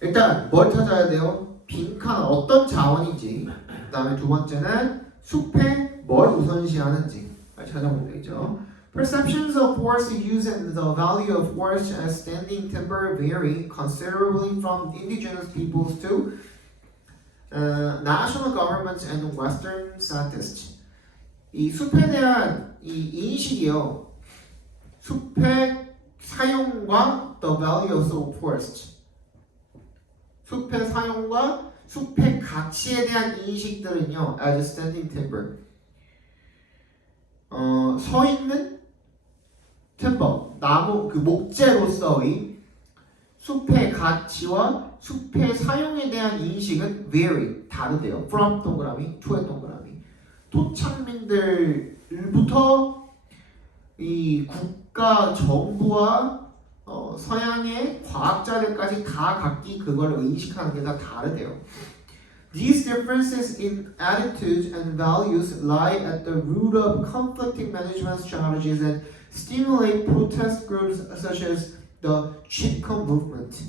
일단 뭘 찾아야 돼요? 빈칸 어떤 자원인지. 그 다음에 두 번째는 숲에 뭘 우선시하는지 빨리 찾아보면 되겠죠. Perceptions of forest use and the value of forest as standing timber vary considerably from indigenous peoples to national governments and Western scientists. 이 숲에 대한 이 인식이요. 숲의 사용과 the value of forest. 숲의 사용과 숲의 가치에 대한 인식들은요. as standing timber. 서 있는 timber, 나무 그 목재로서의 숲의 가치와 숲의 사용에 대한 인식은 vary 다르대요. from 동그라미, to의 동그라미. 토착민들부터 이 국가 정부와 서양의 과학자들까지 다 각기 그걸 인식하는 게 다 다르대요. These differences in attitudes and values lie at the root of conflicting management strategies and stimulate protest groups such as the Chipko movement.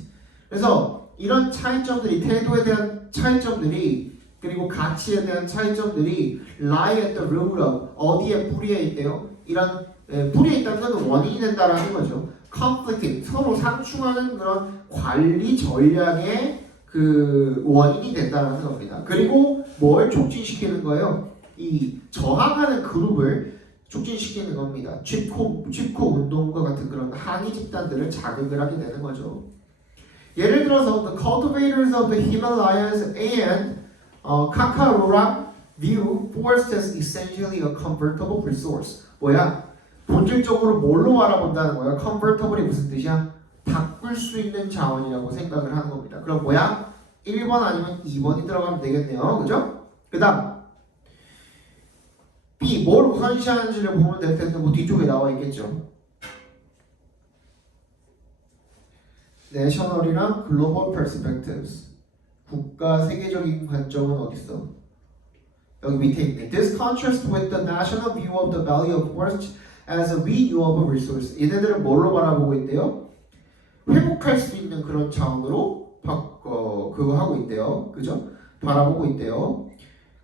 그래서 이런 차이점들이 태도에 대한 차이점들이 그리고 가치에 대한 차이점들이 lie at the root of 어디에 뿌리에 있대요? 이런 뿌리에 있다는 건 원인이 된다라는 거죠. conflicting 서로 상충하는 그런 관리 전략의 그 원인이 된다는 겁니다. 그리고 뭘 촉진시키는 거예요? 이 저항하는 그룹을 촉진시키는 겁니다. 칩코 운동과 같은 그런 항의 집단들을 자극을 하게 되는 거죠. 예를 들어서 the cultivators of the Himalayas and Kakarora view forest as essentially a convertible resource. 뭐야? 본질적으로 뭘로 알아본다는 거야? convertible이 무슨 뜻이야? 바꿀 수 있는 자원이라고 생각을 하는 겁니다. 그럼 뭐야? 1번 아니면 2번이 들어가면 되겠네요. 그죠? 그 다음 B, 뭘 우선시하는지를 보면 될 텐데 뭐 뒤쪽에 나와 있겠죠. 내셔널이랑 글로벌 퍼스펙티브스 국가 세계적인 관점은 어디 있어? 여기 밑에 있네. This contrasts with the national view of the value of forest as a renewable resource. 얘네들은 뭘로 바라보고 있대요? 회복할 수 있는 그런 자원으로 그거 하고 있대요. 그죠? 바라보고 있대요.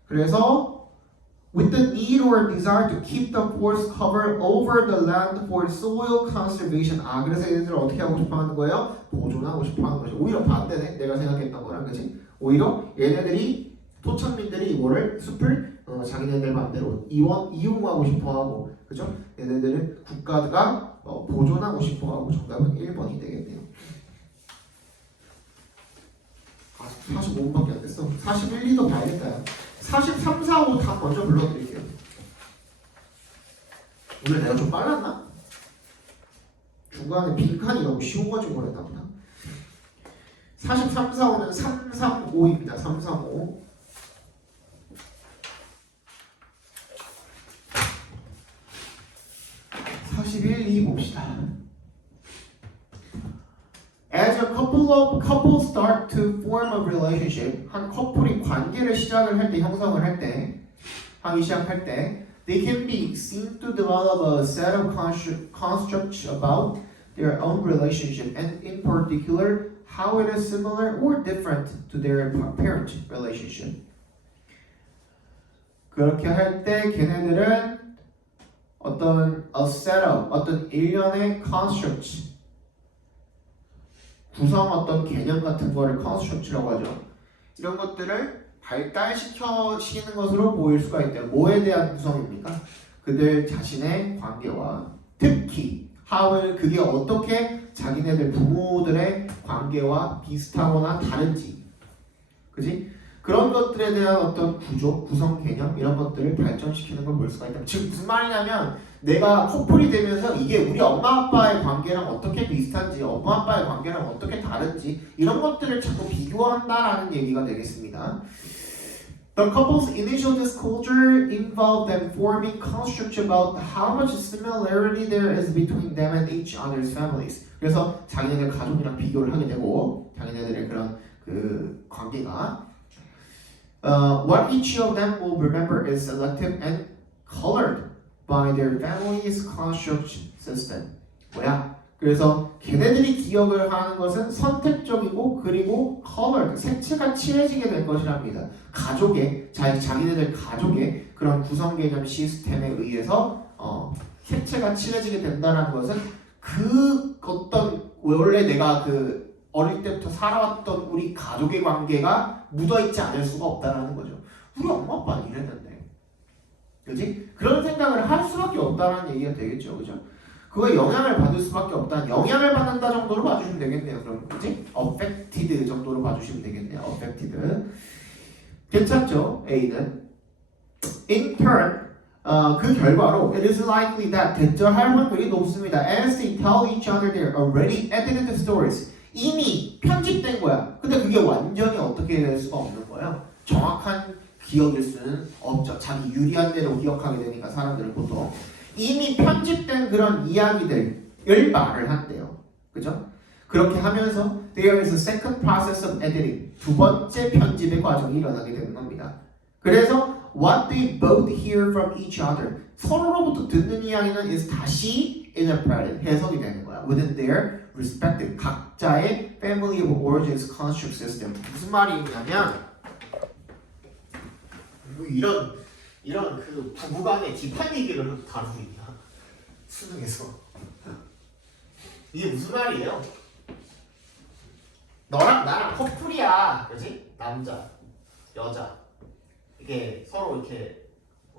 그래서 with the need or desire to keep the forest cover over the land for soil conservation. 아, 그래서 얘네들은 어떻게 하고 싶어 하는 거예요? 보존하고 싶어 하는 거죠. 오히려 반대네. 내가 생각했던 거랑, 그치? 오히려 얘네들이 토착민들이 이거를 숲을 자기네들 맘대로 이용하고 싶어 하고, 그죠? 얘네들은 국가가 보존하고 싶어 하고. 정답은 1번이 되겠네요. 45분밖에 안 됐어. 41, 2도 봐야겠다. 43, 4, 5 다 먼저 불러드릴게요. 오늘 내가 좀 빨랐나? 중간에 빈칸이 너무 쉬워가지고 그랬나 보다. 43, 4, 5는 3, 3, 5입니다. 3, 3, 5. 봅시다. As a couple start to form a relationship, 한 커플이 관계를 시작을 할 때, 형성을 할 때, 하기 시작할 때, they can be seen to develop a set of constructs about their own relationship, and in particular, how it is similar or different to their parent relationship. 그렇게 할 때 걔네들은 어떤 a setup, 어떤 일련의 construct, 구성 어떤 개념 같은 거를 construct라고 하죠. 이런 것들을 발달시키는 것으로 보일 수가 있대요. 뭐에 대한 구성입니까? 그들 자신의 관계와 특히 how는 그게 어떻게 자기네들 부모들의 관계와 비슷하거나 다른지, 그지? 그런 것들에 대한 어떤 구조, 구성 개념 이런 것들을 발전시키는 걸 볼 수가 있다. 즉 무슨 말이냐면 내가 커플이 되면서 이게 우리 엄마 아빠의 관계랑 어떻게 비슷한지, 엄마 아빠의 관계랑 어떻게 다른지 이런 것들을 자꾸 비교한다라는 얘기가 되겠습니다. The couple's initial disclosure involved them forming constructs about how much similarity there is between them and each other's families. 그래서 자기네들 가족이랑 비교를 하게 되고 자기네들의 그런 그 관계가 what each of them will remember is selective and colored by their family's construct system. 뭐야? 그래서 걔네들이 기억을 하는 것은 선택적이고 그리고 colored, 색채가 칠해지게 될 것이랍니다. 가족의, 자기네들 가족의 그런 구성 개념 시스템에 의해서 색채가 칠해지게 된다는 것은 그 어떤 원래 내가 그 어릴 때부터 살아왔던 우리 가족의 관계가 묻어있지 않을 수가 없다는 거죠. 우리 엄마 아빠는 이랬는데, 그지? 그런 생각을 할 수밖에 없다는 얘기가 되겠죠, 그죠? 그거에 영향을 받을 수밖에 없다. 영향을 받는다 정도로 봐주시면 되겠네요. 그럼 그지? affected 정도로 봐주시면 되겠네요. affected. 괜찮죠? A는. In turn, 그 결과로 it is likely that 대절할 확률이 높습니다. As they tell each other their already edited stories. 이미 편집된 거야. 근데 그게 완전히 어떻게 될 수가 없는 거예요. 정확한 기억일 수는 없죠. 자기 유리한 대로 기억하게 되니까 사람들은 보통 이미 편집된 그런 이야기들을 말을 한대요. 그죠? 그렇게 하면서 there is a second process of editing. 두 번째 편집의 과정이 일어나게 되는 겁니다. 그래서 what they both hear from each other. 서로로부터 듣는 이야기는 is 다시 interpreted. 해석이 되는 거야. Within their respective 각자의 family of origins construct system. 무슨 말이냐면 뭐 이런 그 부부간의 딥한 얘기를 다루고 있냐 수능에서. 이게 무슨 말이에요? 너랑 나랑 커플이야, 그렇지? 남자, 여자 이게 서로 이렇게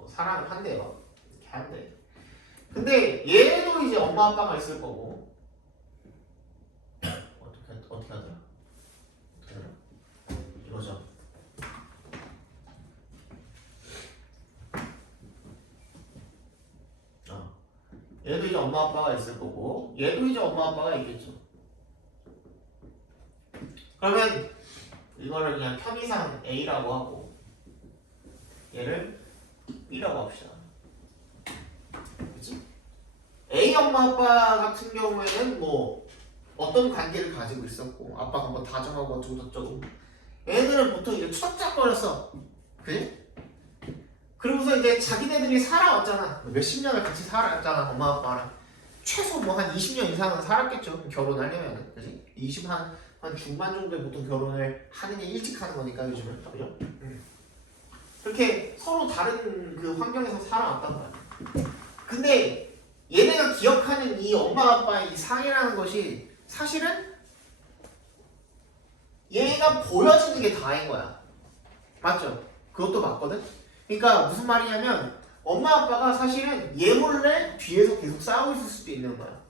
사랑을 한대요. 이렇게 한대. 근데 얘도 이제 엄마 아빠가 있을 거고 어떻게 하더라? 얘도 이제 엄마 아빠가 있을 거고 얘도 이제 엄마 아빠가 있겠죠. 그러면 이거를 그냥 편의상 A라고 하고 얘를 B라고 합시다. 그치? A 엄마 아빠 같은 경우에는 뭐 어떤 관계를 가지고 있었고 아빠가 뭐 다정하고 어쩌고 저쩌고 얘네들은 보통 이제 투닥투닥거렸어. 그지? 그리고서 이제 자기네들이 살아왔잖아. 몇십 년을 같이 살아왔잖아. 엄마 아빠랑 최소 뭐 한 20년 이상은 살았겠죠. 결혼하려면. 그지? 20한 중반 정도에 보통 결혼을 하는 게 일찍 하는 거니까 요즘은. 그죠? 그렇게 서로 다른 그 환경에서 살아왔단 말이야. 근데 얘네가 기억하는 이 엄마 아빠의 이 상이라는 것이 사실은 얘가 보여지는 게 다인 거야. 맞죠? 그것도 맞거든? 그러니까 무슨 말이냐면 엄마 아빠가 사실은 얘 몰래 뒤에서 계속 싸우고 있을 수도 있는 거야.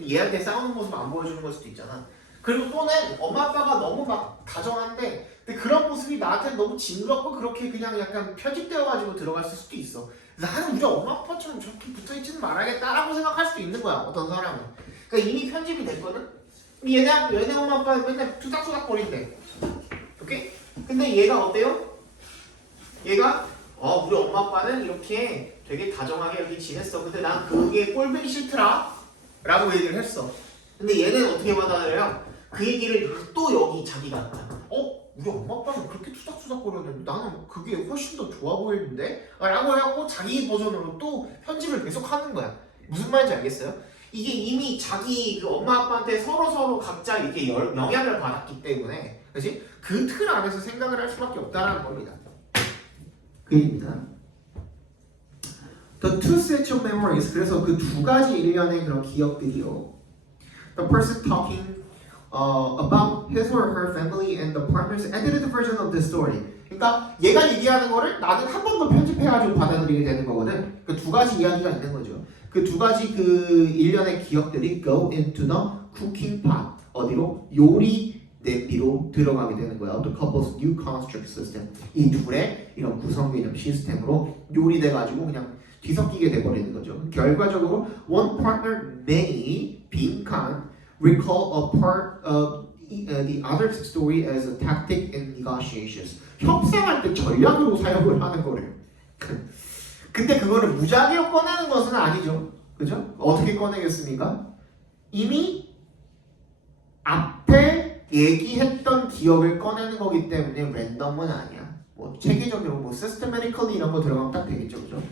얘한테 싸우는 모습 안 보여주는 걸 수도 있잖아. 그리고 또는 엄마 아빠가 너무 막 다정한데 근데 그런 모습이 나한테 너무 징그럽고 그렇게 그냥 약간 편집되어가지고 들어갔을 수도 있어. 나는 우리 엄마 아빠처럼 저렇게 붙어있지는 말아야겠다라고 생각할 수도 있는 거야. 어떤 사람은. 그러니까 이미 편집이 됐거든? 얘네 엄마 아빠는 맨날 투닥투닥거린대. 오케이? 근데 얘가 어때요? 얘가 우리 엄마 아빠는 이렇게 되게 다정하게 여기 지냈어. 근데 난 그게 꼴보기 싫더라 라고 얘기를 했어. 근데 얘는 어떻게 받아들여요? 그 얘기를 또 여기 자기가 우리 엄마 아빠는 그렇게 투닥투닥거렸는데 나는 그게 훨씬 더 좋아 보이는데? 라고 해갖고 자기 버전으로 또 편집을 계속 하는 거야. 무슨 말인지 알겠어요? 이게 이미 자기 그 엄마 아빠한테 서로 각자 이렇게 영향을 받았기 때문에 그치? 그 틀 안에서 생각을 할 수밖에 없다라는 겁니다. 그 얘기입니다. The two sets of memories. 그래서 그 두 가지 일련의 그런 기억들이요. The person talking about his or her family and the partner's edited version of the story. 그러니까 얘가 얘기하는 거를 나는 한 번 더 편집해가지고 받아들이게 되는 거거든. 그 두 가지 이야기가 있는 거죠. 그 두 가지 그 일련의 기억들이 go into the cooking pot. 어디로? 요리 냄비로 들어가게 되는 거야. The couple's new construct system. 이 둘의 이런 구성 개념 시스템으로 요리돼가지고 그냥 뒤섞이게 돼버리는 거죠. 결과적으로 one partner may 빈칸 recall a part of the other's story as a tactic in negotiations. 협상할 때 전략으로 사용을 하는 거래요. 근데 그거를 무작위로 꺼내는 것은 아니죠. 그죠? 어떻게 꺼내겠습니까? 이미 앞에 얘기했던 기억을 꺼내는 거기 때문에 랜덤은 아니야. 뭐 체계적으로 뭐 systematically 이런 거 들어가면 딱 되겠죠. 그죠?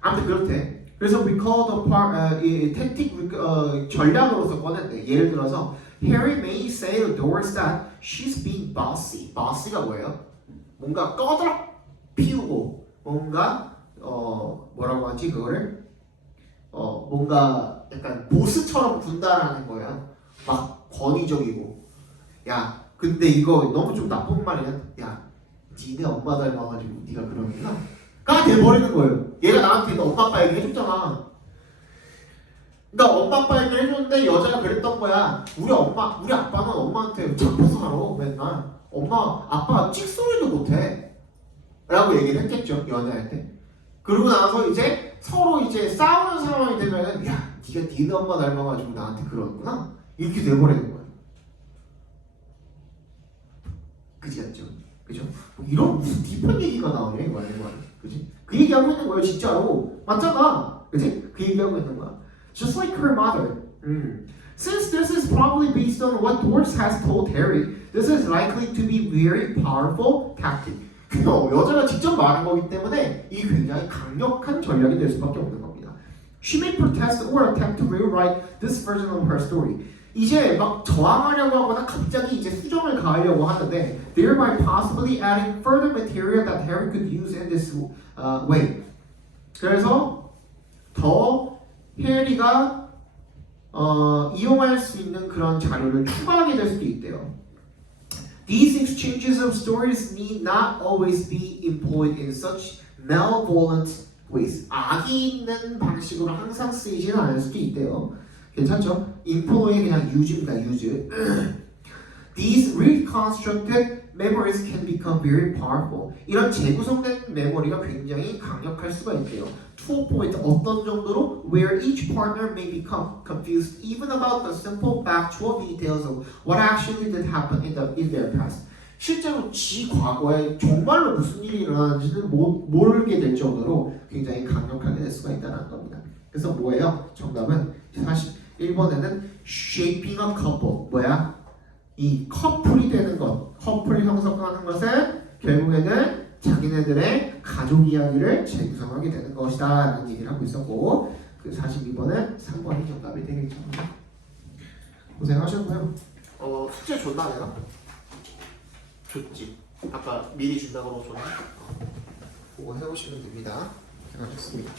아무튼 그렇대. 그래서 recall the part, 이 tactic 전략으로서 꺼낸대. 예를 들어서 Harry may say to Doris that she's being bossy. bossy가 뭐예요? 뭔가 꺼드럭 피우고 뭔가 뭐라고 하지 그거를 뭔가 약간 보스처럼 군다라는 거예요. 막 권위적이고. 야, 근데 이거 너무 좀 나쁜 말이야. 야, 니네 엄마 닮아가지고 네가 그러는구나. 가 돼버리는 거예요. 얘가 나한테 너 엄마 아빠 얘기 해줬잖아. 그러니까 엄마 아빠 얘기 해줬는데 여자가 그랬던 거야. 우리 아빠는 엄마한테 잡혀서 살아 맨날. 엄마 아빠 찍소리도 못해 라고 얘기를 했겠죠. 연애할 때. 그러고 나서 이제 서로 이제 싸우는 상황이 되면은 야 네가 니네 엄마 닮아가지고 나한테 그러는구나 이렇게 돼버리는 거야. 그지 같죠? 그죠? 뭐 이런 무슨 딥한 얘기가 나오냐 이 말이야. 그지? 그 얘기하고 있는 거예요 진짜로. 맞잖아. 그지? 그 얘기하고 있는 거야. Just like her mother. Since this is probably based on what Doris has told Harry, this is likely to be very powerful tactic. 여자가 직접 말한 거기 때문에 이게 굉장히 강력한 전략이 될 수밖에 없는 겁니다. She may protest or attempt to rewrite this version of her story. 이제 막 저항하려고 하거나 갑자기 이제 수정을 가하려고 하는데 thereby possibly adding further material that Harry could use in this way. 그래서 더 해리가 이용할 수 있는 그런 자료를 추가하게 될 수도 있대요. These exchanges of stories need not always be employed in such malevolent ways. 악이 있는 방식으로 항상 쓰이지는 않을 수도 있대요. 괜찮죠? employ의 그냥 use입니다. use. These reconstructed memories can become very powerful. 이런 재구성된 메모리가 굉장히 강력할 수가 있대요. to a point 어떤 정도로 where each partner may become confused even about the simple factual details of what actually did happen in their past. 실제로 지 과거에 정말로 무슨 일이 일어났는지는 모르게 될 정도로 굉장히 강력하게 될 수가 있다는 겁니다. 그래서 뭐예요? 정답은 41번에는 shaping a couple. 뭐야? 이 커플이 되는 것, 커플이 형성하는 것은 결국에는 자기네들의 가족 이야기를 재구성하게 되는 것이다 라는 얘기를 하고 있었고, 그 42번은 3번이 정답이 되겠죠. 고생하셨고요. 숙제 줬나 내가? 줬지. 아까 미리 준다고 줬나? 그거 해보시면 됩니다. 고생하셨습니다.